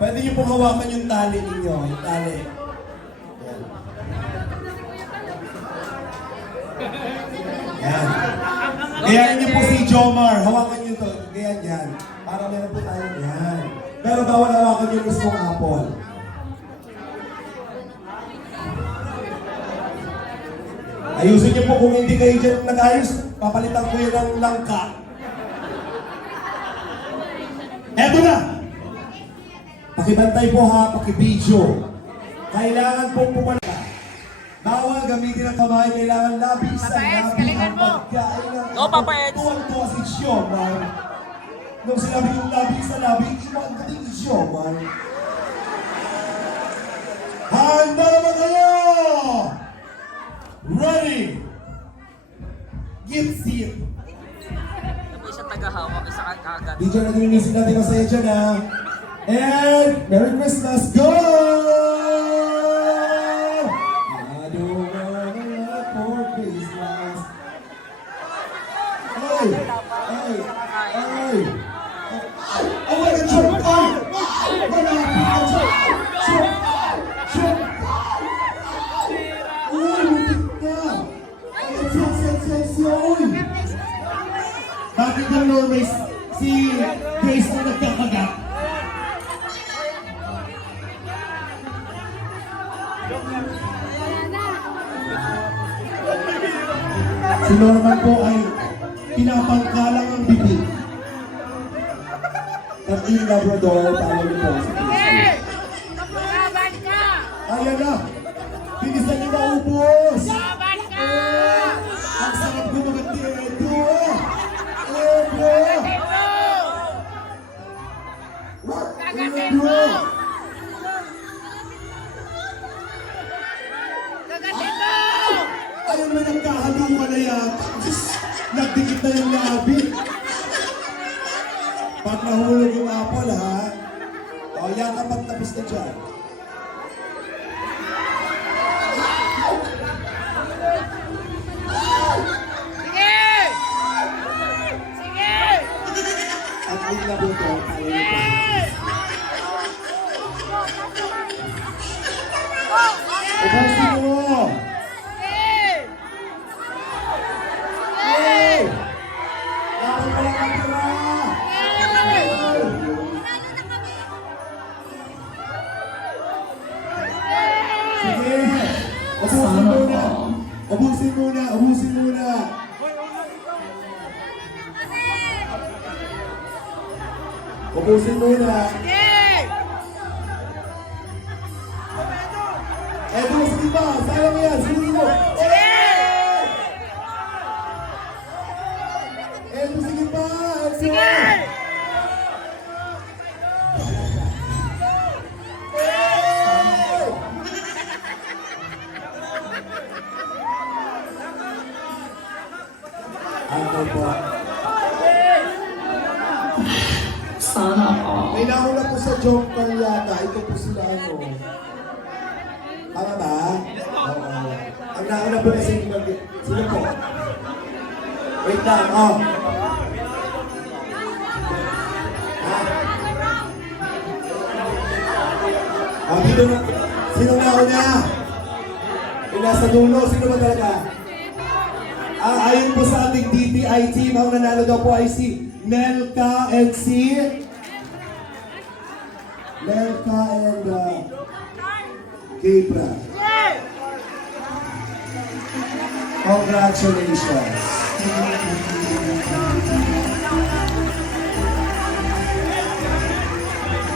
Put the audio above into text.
Pwede niyo pong hawakan yung tali ninyo. Yung tali. Yan. Gayahin niyo po si Jomar. Hawakan niyo to. Gayan yan. Para meron po tayo. Yan. Pero bawal hawakan yung mismong apple. Ayusin niyo po kung hindi kayo dyan nag-ayos. Papalitan ko yun ng langka. Eto na! Pakibantay po ha, pakibidyo. Kailangan pong pumalita. Bawal gamitin ang kamay, kailangan labi sa labi ang pagkain ng tuwang-tuwa si Jomar. Nung sinabi yung labi sa labi, iwan ka din si Jomar. Handa naman kayo! Ready! Get seat! Isa tagahawak, isa kagad. DJ naglinisin natin masaya dyan ha. And Merry Christmas! Go! I don't wanna love for Christmas. Ay! Ay! Ay! Oh my God! Chok! Ay! Malapit ka! Chok! Chok! Chok! Uy! Mutik na! Ay! Uy! Bakit ang normal si Grace na nagkakagat? Si Norman po ay pinapangkalang ang bibig. Ang Labrador, talo niyo po. Ayan na! Bilisan niyo maubos! Ang sarap ko mga dito! Ayun may nagkahaluan na yata. Nagdikit na yung labi. Pag nahulog yung apple ha. O yan kapag tapos na dyan. At yung labo ito, ubusin mo! Hey! Dapat pala ka tira! Sige! Ubusin muna! Ubusin muna! Ubusin muna! Ubusin muna! Eto, sige pa! Sayang yan! Sige mo! Eto, sige pa! Sige! Ano po? Sana all. May nauna po sa joke call yata. Ito po sila ano. Tama ba? Oo. Ang nauna po kasi sino po? Wait lang, oh. Ha? Oh, dito na. Sino nauna? Yung nasa dulo, sino ba talaga? Ayon po sa ating DTI team, ang nanalo daw po ay si Melka and si Melka and Gabriel. Congratulations.